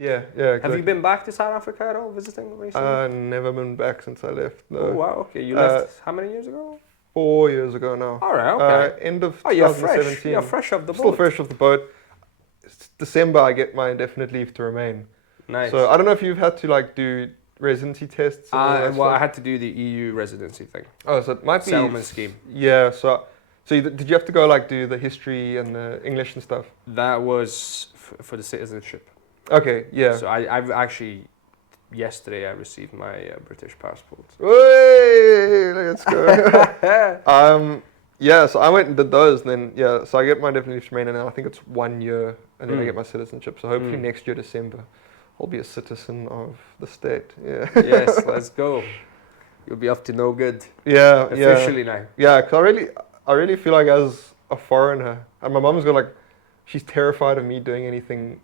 Yeah, yeah. Exactly. Have you been back to South Africa at all, visiting recently? Never been back since I left. No. Oh wow, okay. You left how many years ago? 4 years ago now. All right, okay. End of Oh, you're 2017. fresh. You're fresh off the boat. Still fresh off the boat. It's December, I get my indefinite leave to remain. Nice. So I don't know if you've had to like do residency tests. And all that well, I stuff. had to do the EU residency thing. Oh, so it might be Settlement scheme. Yeah. So did you have to go like do the history and the English and stuff? That was for the citizenship. Okay. Yeah. So I've actually yesterday I received my British passport. Hey, let's go. Yeah, so I went and did those, and then so I get my indefinite leave to remain, and then I think it's 1 year, and then I get my citizenship. So hopefully next year December, I'll be a citizen of the state. Yeah. Yes, let's go. You'll be up to no good. Yeah, officially now. Yeah, because I really feel like as a foreigner, and my mom's got like, she's terrified of me doing anything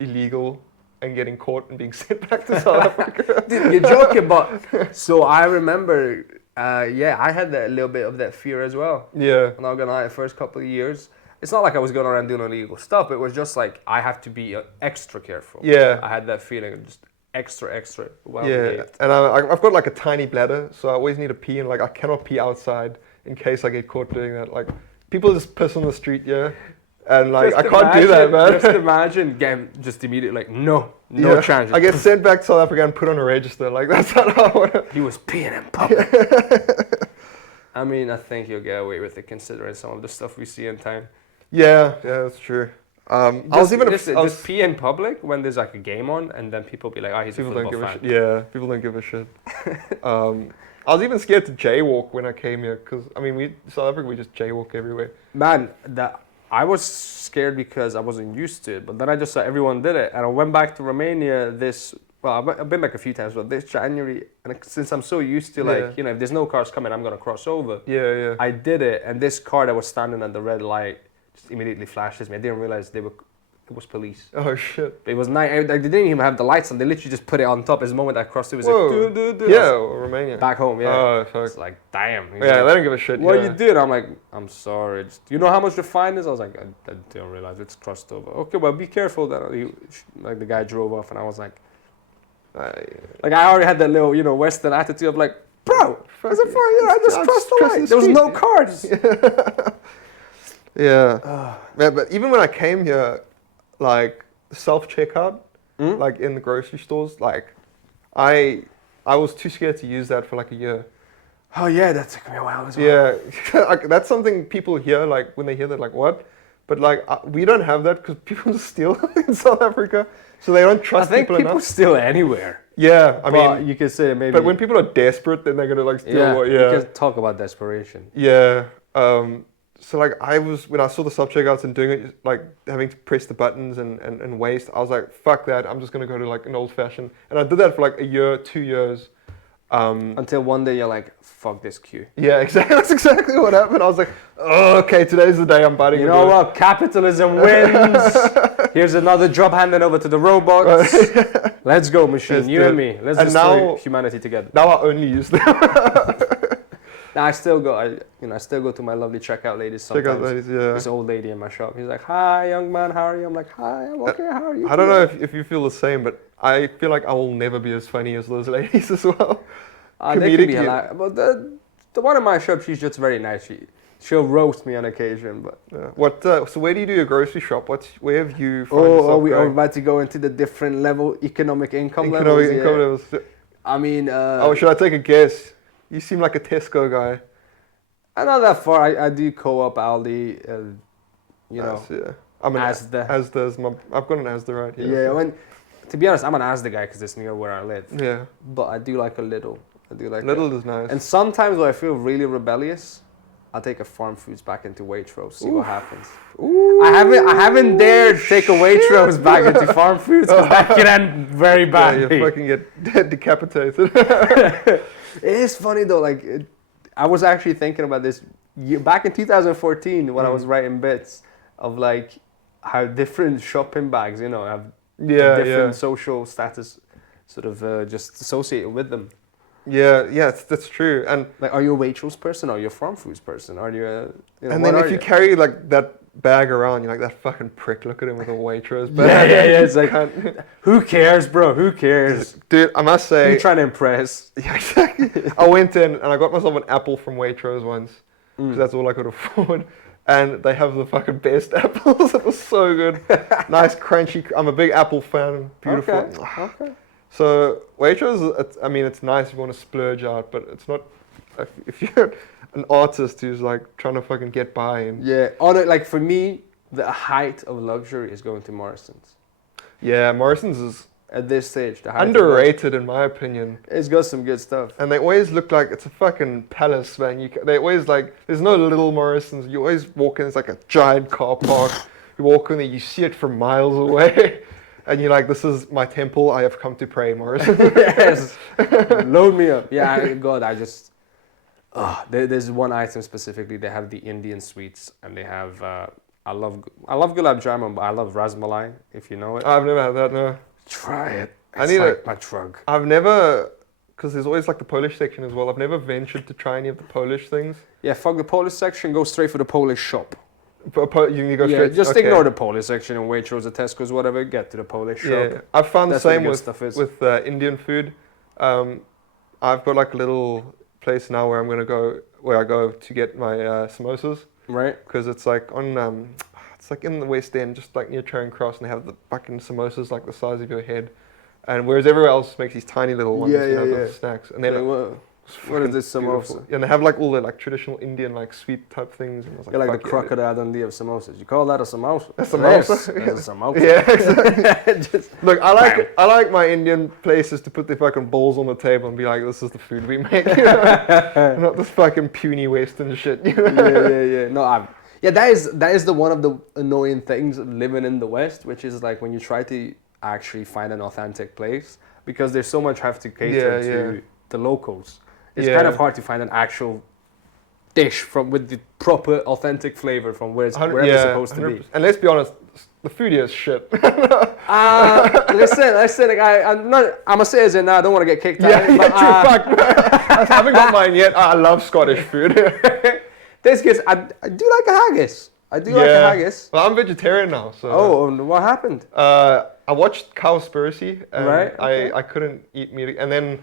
illegal and getting caught and being sent back to South Africa. Dude, you're joking, but so I remember. I had a little bit of that fear as well. Yeah. I'm not gonna lie, the first couple of years, it's not like I was going around doing illegal stuff. It was just like I have to be extra careful. Yeah. I had that feeling, just extra well behaved. And I've got like a tiny bladder, so I always need to pee, and like I cannot pee outside in case I get caught doing that. Like people just piss on the street, and like I can't do that, man. Just imagine getting just immediately like no chance. I get sent back to South Africa and put on a register. Like that's not how I want to. He was peeing in public. I mean, I think you'll get away with it considering some of the stuff we see in town. Yeah, that's true. Just pee in public when there's like a game on, and then people be like, he's people a football don't give fan. Yeah, people don't give a shit. I was even scared to jaywalk when I came here, because I mean, South Africa, we just jaywalk everywhere. Man, I was scared because I wasn't used to it, but then I just saw everyone did it, and I went back to Romania I've been back a few times, but this January, and since I'm so used to if there's no cars coming, I'm gonna cross over. Yeah. I did it, and this car that was standing at the red light just immediately flashes me. I didn't realize it was police. Oh shit! It was night. They didn't even have the lights on. They literally just put it on top. As the moment I crossed, it was like, do. Yeah, Romania. Back home, yeah. Oh, fuck. It's like, damn. They don't give a shit. What you did? I'm like, I'm sorry. You know how much the fine is? I was like, I didn't realize it's crossed over. Okay, well, be careful. Then the guy drove off, and I was like, I already had that little, Western attitude of like, bro, I just crossed the line. There was no cars. Yeah. But even when I came here, like self-checkout, like in the grocery stores, like I was too scared to use that for like a year. Oh yeah, that took me a while as well. Yeah, like, that's something people hear, like when they hear that, like what? But like we don't have that because people just steal in South Africa, so they don't trust people enough. I think people steal anywhere. Yeah, I mean, you can say maybe. But when people are desperate, then they're gonna like steal. You can talk about desperation. Yeah. So like when I saw the self-checkouts and doing it, like having to press the buttons and waste, I was like, fuck that, I'm just going to go to like an old-fashioned. And I did that for like a year, 2 years. Until one day you're like, fuck this queue. Yeah, exactly. That's exactly what happened. I was like, oh, okay, today's the day I'm biting. You know what? Capitalism wins. Here's another job handed over to the robots. Let's go, machine. You and me. Let's destroy humanity together. Now I only use them. Now I still go to my lovely checkout ladies sometimes. Checkout ladies, yeah. This old lady in my shop. He's like, "Hi, young man, how are you?" I'm like, "Hi, I'm okay. How are you?" I don't know if you feel the same, but I feel like I will never be as funny as those ladies as well. They can be hilarious. But the one in my shop, she's just very nice. She'll roast me on occasion, but. So where do you do your grocery shop? Where have you? We're about to go into the different economic income levels. I mean. Should I take a guess? You seem like a Tesco guy. I'm not that far. I do Co-op, Aldi, I'm an Asda. I've got an Asda right here. Yeah, to be honest, I'm an Asda guy because it's near where I live. Yeah. But I do like a Lidl. Lidl is nice. And sometimes when I feel really rebellious, I'll take a Farm Foods back into Waitrose, see what happens. Ooh. I haven't dared take a Waitrose back into Farm Foods because that could end very badly. Yeah, you fucking get decapitated. It is funny though, I was actually thinking about this back in 2014 when I was writing bits of like how different shopping bags, have different social status sort of just associated with them. Yeah, that's true. And like, are you a Waitrose person? Or are you a Farm Foods person? Are you and then if you carry like that bag around, you're like, that fucking prick, look at him with a Waitrose Yeah, bag. it's like, who cares, bro? Who cares? Dude, I must Who say, you trying to impress? yeah, exactly. I went in and I got myself an apple from Waitrose once, because Mm. that's all I could afford. And they have the fucking best apples. It was so good. Nice, crunchy. I'm a big apple fan. Beautiful. Okay. So Waitrose, I mean, it's nice if you want to splurge out, but it's not. If you're an artist who's like trying to fucking get by and Yeah, on it, like for me, the height of luxury is going to Morrison's. yeah, Morrison's is At this stage, the height of underrated in my opinion. luxury. It's got some good stuff. And they always look like it's a fucking palace, man. They always like, there's no little Morrison's. You always walk in, it's like a giant car park. You walk in there, you see it from miles away. And you're like, this is my temple. I have come to pray, Morrison. Yes, load me up. Yeah, God, I just. There's one item specifically. They have the Indian sweets, and they have. I love gulab jamun, but I love rasmalai. If you know it, I've never had that, no. try it. I It's need like my drug. I've never, because there's always like the Polish section as well. I've never ventured to try any of the Polish things. Yeah, fuck the Polish section. Go straight for the Polish shop. You can go Yeah, straight. just okay. ignore the Polish section and Waitrose, or Tesco's, whatever. Get to the Polish shop. Yeah, I've found That's the where same the good with stuff is. Indian food. I've got like a little place now where I go to get my samosas, Right. because it's like on it's like in the West End, just like near Charing Cross, and they have the fucking samosas like the size of your head, and whereas everywhere else makes these tiny little ones, Yeah, you know, yeah, the yeah. snacks, and then Yeah, it's what is fucking this beautiful. samosa? Yeah, and they have like all the like traditional Indian like sweet type things, and I was like, You're like the fuck yeah, crocodile Dundee of samosas. You call that a samosa? A samosa? Yes, it's a samosa. Yeah, exactly. Just, Look, I like my Indian places to put their fucking balls on the table and be like, this is the food we make, you know? Not this fucking puny Western shit, you know? yeah. No, that is the one of the annoying things living in the West, which is like when you try to actually find an authentic place, because there's so much have to cater to the locals. It's kind of hard to find an actual dish with the proper authentic flavor from where it's supposed to be. And let's be honest, the food here is shit. Listen, like, I'm a citizen now, I don't want to get kicked out. Yeah, But, true, fuck. I haven't got mine yet. I love Scottish food. this gets, I do like a haggis. I do like a haggis. Well, I'm vegetarian now, so. Oh, and what happened? I watched Cowspiracy, and Right, okay. I couldn't eat meat, and then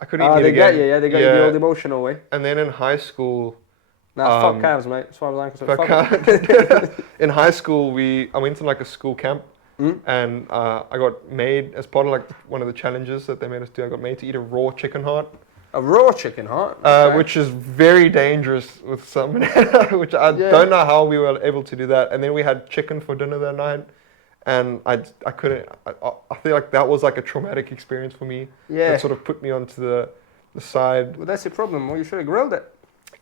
I couldn't eat meat They again. get you, they got you the old emotional way. And then in high school, Nah, fuck calves, mate. As far as I'm concerned, fuck in high school, I went to like a school camp, and I got made as part of like one of the challenges that they made us do. I got made to eat a raw chicken heart, A raw chicken heart? Okay. which is very dangerous with salmonella. Which I don't know how we were able to do that. And then we had chicken for dinner that night, and I couldn't. I feel like that was like a traumatic experience for me. Yeah. That sort of put me onto the side. Well, that's your problem. Well, you should have grilled it.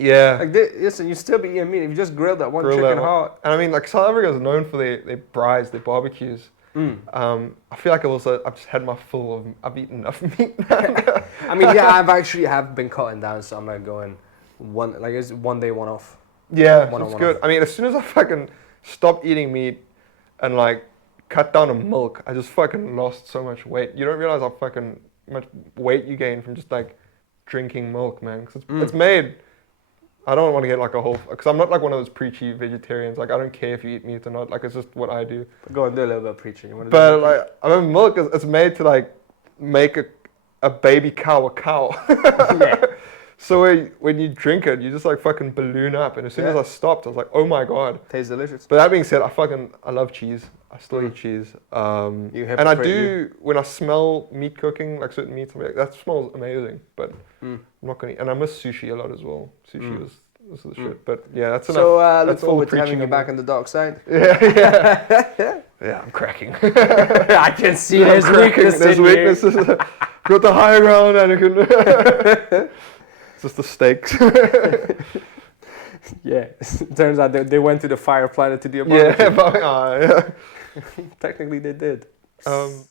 Yeah. Like, listen, you still be eating meat. If you just grilled that one Grill chicken that one. heart. And I mean, like South Africa is known for their braais, their barbecues. I feel like I've just had my full of. I've eaten enough meat. I mean, yeah, have been cutting down, so I'm not going it's 1 day, one off. Yeah, One on it's one good. off. I mean, as soon as I fucking stopped eating meat and like cut down on milk, I just fucking lost so much weight. You don't realize how fucking much weight you gain from just like drinking milk, man. Because it's made. I don't want to get like a whole, because I'm not like one of those preachy vegetarians. Like I don't care if you eat meat or not. Like it's just what I do. Go and do a little bit of preaching. You want to But like, I mean, milk it's made to like make a baby cow a cow. Yeah. So when you drink it, you just like fucking balloon up. And as soon as I stopped, I was like, oh my god. Tastes delicious. But that being said, I love cheese. I still eat cheese. And I do, when I smell meat cooking, like certain meats, I'm like, that smells amazing. But I'm not going to eat. And I miss sushi a lot as well. Sushi was the shit. But yeah, that's enough. So look That's all forward the to having preaching you I'm back on the dark side. Yeah. Yeah, I'm cracking. I can see there's weakness There's in you. weaknesses. Got the high ground, Anakin. It's just the stakes. Yeah, turns out they went to the fire planet to do a barbecue. Yeah. Technically they did.